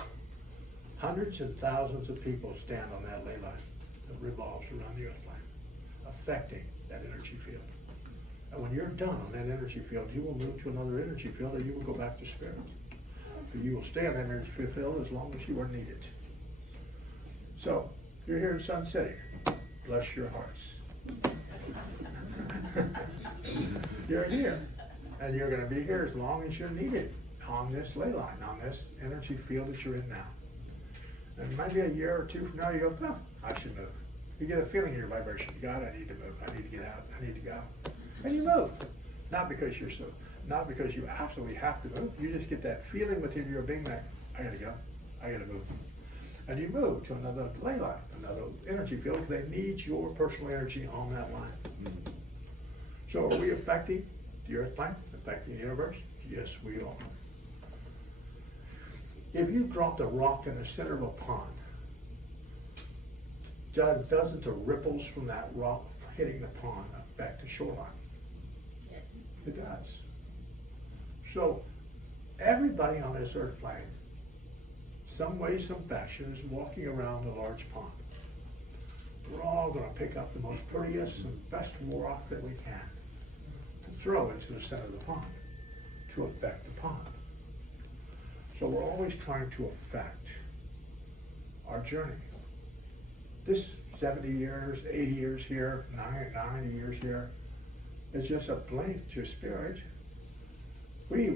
Hundreds and thousands of people stand on that ley line that revolves around the earth plane, affecting that energy field. And when you're done on that energy field, you will move to another energy field, or you will go back to spirit. So you will stay on that energy field as long as you are needed. So, you're here in Sun City. Bless your hearts. You're here. And you're going to be here as long as you're needed. on this ley line, on this energy field that you're in now. And maybe a year or two from now, you go, no, I should move. You get a feeling in your vibration, God, I need to move. I need to get out. I need to go. And you move. Not because you absolutely have to move. You just get that feeling within your being that, I gotta go. I gotta move. And you move to another ley line, another energy field, because they need your personal energy on that line. So are we affecting the earth plane, affecting the universe? Yes, we are. If you dropped a rock in the center of a pond, doesn't the ripples from that rock hitting the pond affect the shoreline? Yes. It does. So everybody on this earth plane, some way, some fashion, is walking around a large pond. We're all going to pick up the most prettiest and best rock that we can to throw into the center of the pond to affect the pond. So we're always trying to affect our journey. This 70 years, 80 years here, 90 years here, is just a blink to spirit. We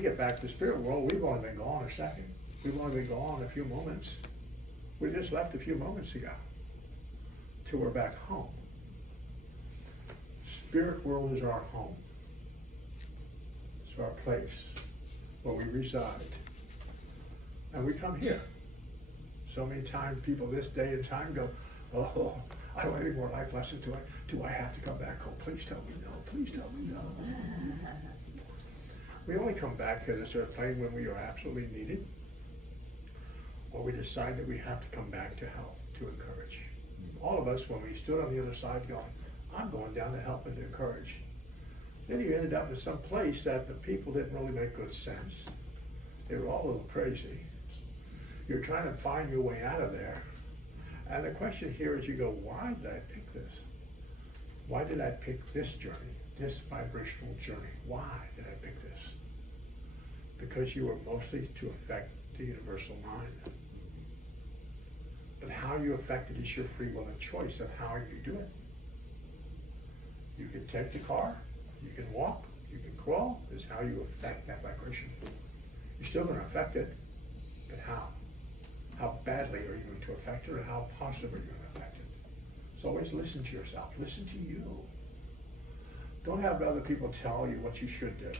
get back to the spirit world, we've only been gone a second. We've only been gone a few moments. We just left a few moments ago till we're back home. Spirit world is our home. It's our place where we reside. And we come here. So many times people this day and time go, oh, I don't have any more life lessons. Do I have to come back home? Please tell me no. Please tell me no. We only come back to this earth plane when we are absolutely needed, or we decide that we have to come back to help, to encourage. All of us, when we stood on the other side going, I'm going down to help and to encourage. Then you ended up in some place that the people didn't really make good sense. They were all a little crazy. You're trying to find your way out of there. And the question here is you go, why did I pick this? Why did I pick this journey, this vibrational journey? Why did I pick this? Because you were mostly to affect the universal mind. But how you affect it is your free will and choice of how you do it. You can take the car, you can walk, you can crawl, is how you affect that vibration. You're still going to affect it, but how? How badly are you going to affect it, or how positive are you going to affect it? So always listen to yourself, listen to you. Don't have other people tell you what you should do.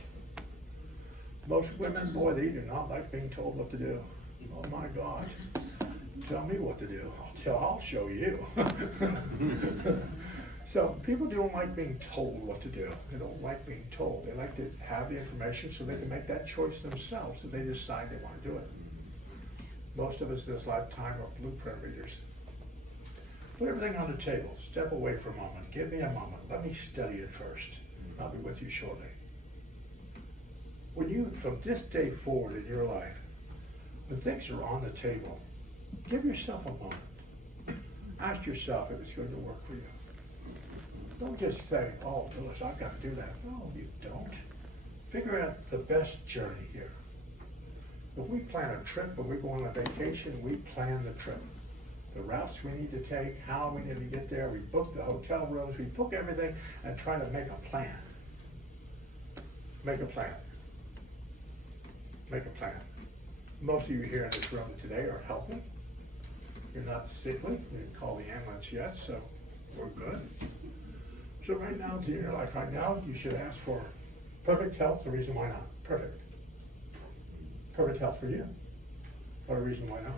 Most women, boy, they do not like being told what to do. Oh my God, tell me what to do. I'll show you. So people don't like being told what to do. They don't like being told. They like to have the information so they can make that choice themselves if they decide they want to do it. Most of us in this lifetime are blueprint readers. Put everything on the table. Step away for a moment. Give me a moment. Let me study it first. I'll be with you shortly. When you, from this day forward in your life, when things are on the table, give yourself a moment. Ask yourself if it's going to work for you. Don't just say, oh, Louis, I've got to do that. No, you don't. Figure out the best journey here. If we plan a trip, when we go on a vacation, we plan the trip. The routes we need to take, how we need to get there, we book the hotel rooms, we book everything and try to make a plan. Make a plan. Make a plan. Most of you here in this room today are healthy. You're not sickly. You didn't call the ambulance yet, so we're good. So right now, in your life right now, you should ask for perfect health. The reason why not? Perfect. Perfect health for you. What a reason why not?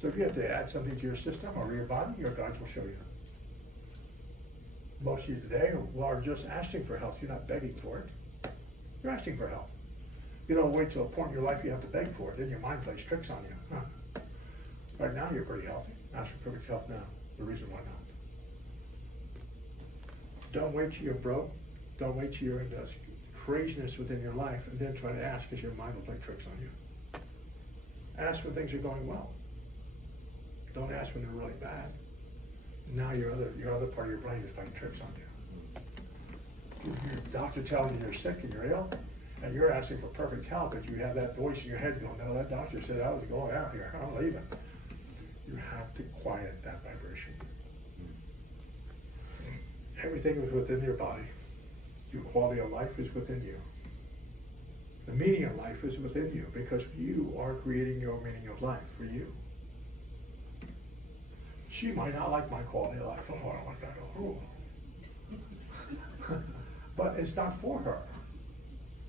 So if you have to add something to your system or your body, your guides will show you. Most of you today are just asking for health. You're not begging for it. You're asking for health. You don't wait till a point in your life you have to beg for it. Then your mind plays tricks on you. Huh? Right now you're pretty healthy. Ask for perfect health now. The reason why not? Don't wait till you're broke. Don't wait till you're in this craziness within your life and then try to ask, because your mind will play tricks on you. Ask when things are going well. Don't ask when they're really bad. Now your other part of your brain is playing tricks on you. Your doctor tells you you're sick and you're ill, and you're asking for perfect health, but you have that voice in your head going, no, that doctor said I was going out here, I'm leaving. You have to quiet that vibration. Everything is within your body. Your quality of life is within you. The meaning of life is within you because you are creating your meaning of life for you. She might not like my quality of life. Oh, I don't like that. Oh. But it's not for her.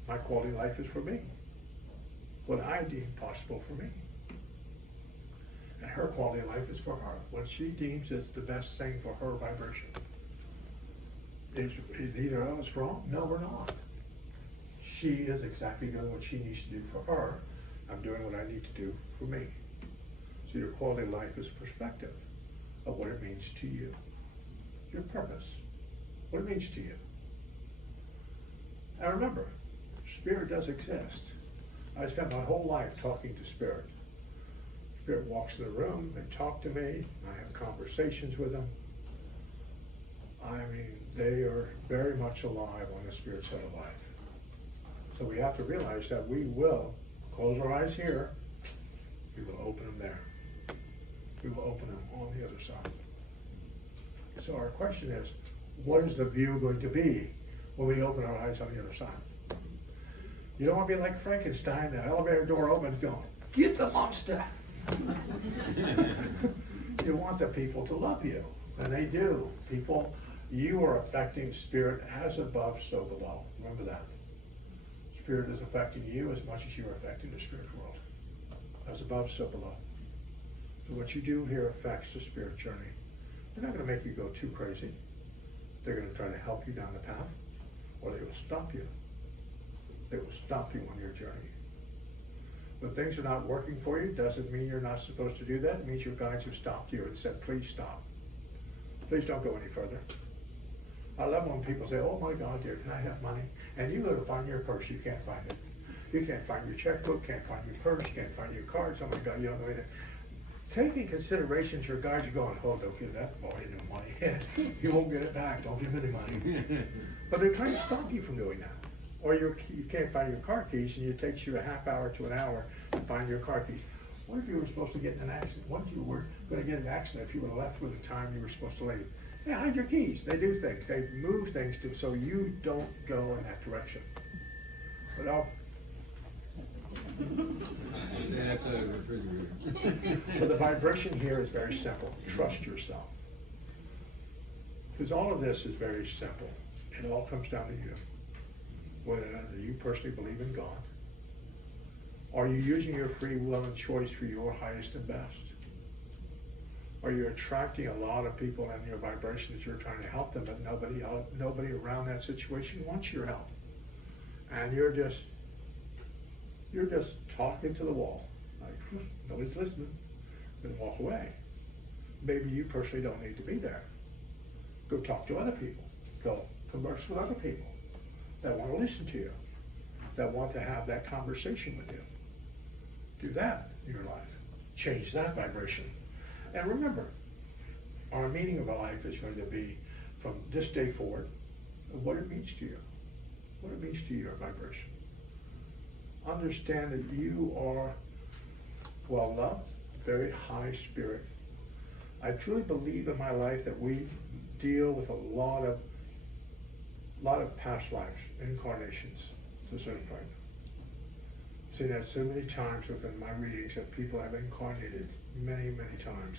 My quality of life is for me. What I deem possible for me. And her quality of life is for her. What she deems is the best thing for her vibration. Is either of us wrong? No, we're not. She is exactly doing what she needs to do for her. I'm doing what I need to do for me. So your quality of life is perspective of what it means to you. Your purpose. What it means to you. And remember, Spirit does exist. I spent my whole life talking to Spirit. Spirit walks in the room, they talk to me, I have conversations with them. I mean, they are very much alive on the Spirit side of life. So we have to realize that we will close our eyes here, we will open them there. We will open them on the other side. So our question is, what is the view going to be when we open our eyes on the other side? You don't want to be like Frankenstein, the elevator door opens going, get the monster! You want the people to love you, and they do. People, you are affecting Spirit as above, so below. Remember that. Spirit is affecting you as much as you are affecting the Spirit world. As above, so below. So what you do here affects the Spirit journey. They're not going to make you go too crazy. They're going to try to help you down the path, or they will stop you. They will stop you on your journey. When things are not working for you, doesn't mean you're not supposed to do that. It means your guides have stopped you and said, please stop. Please don't go any further. I love when people say, oh my God, dear, can I have money? And you go to find your purse, you can't find it. You can't find your checkbook, can't find your purse, can't find your cards. Oh my God, you don't know anything. Taking considerations, your guides are going, oh, don't give that boy no money. You won't get it back, don't give him any money. But they're trying to stop you from doing that. Or you can't find your car keys and it takes you a half hour to an hour to find your car keys. What if you were supposed to get in an accident? What if you were going to get in an accident if you were left with the time you were supposed to leave? Yeah, hide your keys. They do things. They move things so you don't go in that direction. But Say that's a refrigerator. so the vibration here is very simple. Trust yourself. Because all of this is very simple. It all comes down to you. Whether you personally believe in God. Are you using your free will and choice for your highest and best? Are you attracting a lot of people in your vibrations? You're trying to help them, but nobody around that situation wants your help. And you're just talking to the wall. Like, nobody's listening. Then walk away. Maybe you personally don't need to be there. Go talk to other people. Go converse with other people that want to listen to you, that want to have that conversation with you. Do that in your life. Change that vibration. And remember, our meaning of our life is going to be, from this day forward, what it means to you. What it means to your vibration. Understand that you are well loved, very high spirit. I truly believe in my life that we deal with a lot of past lives, incarnations, to a certain point. I've seen that so many times within my readings that people have incarnated many, many times.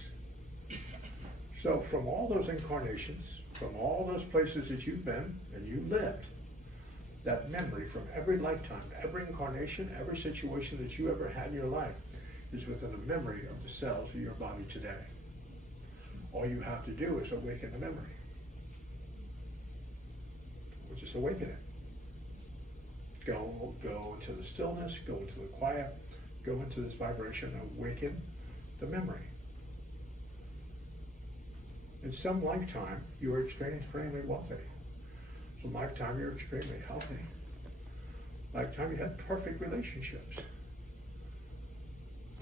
So from all those incarnations, from all those places that you've been and you lived, that memory from every lifetime, every incarnation, every situation that you ever had in your life is within the memory of the cells of your body today. All you have to do is awaken the memory. Just awaken it. Go into the stillness, go into the quiet, go into this vibration, awaken the memory. In some lifetime, you were extremely wealthy. Some lifetime, you're extremely healthy. Lifetime, you had perfect relationships.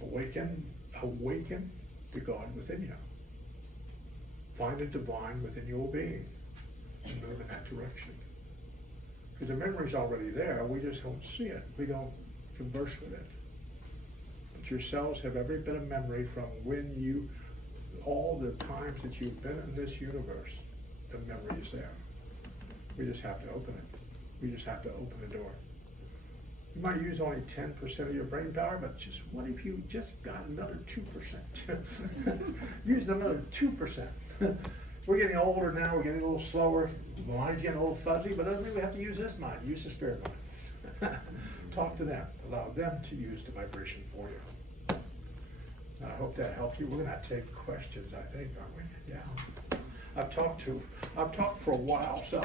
Awaken the God within you. Find the divine within your being and move in that direction. Because the memory's already there, we just don't see it. We don't converse with it. But your cells have every bit of memory from all the times that you've been in this universe. The memory is there. We just have to open it. We just have to open the door. You might use only 10% of your brain power, but just what if you just got another 2%? Use another 2%. We're getting older now, we're getting a little slower, the mind's getting a little fuzzy, but doesn't mean we have to use this mind, use the spirit mind. Talk to them, allow them to use the vibration for you. I hope that helped you. We're gonna take questions, I think, aren't we? Yeah. I've talked for a while, so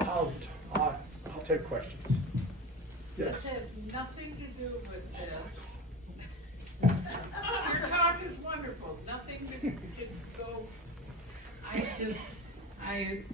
I'll take questions. Yes. This has nothing to do with this. Your talk is wonderful, nothing to go, I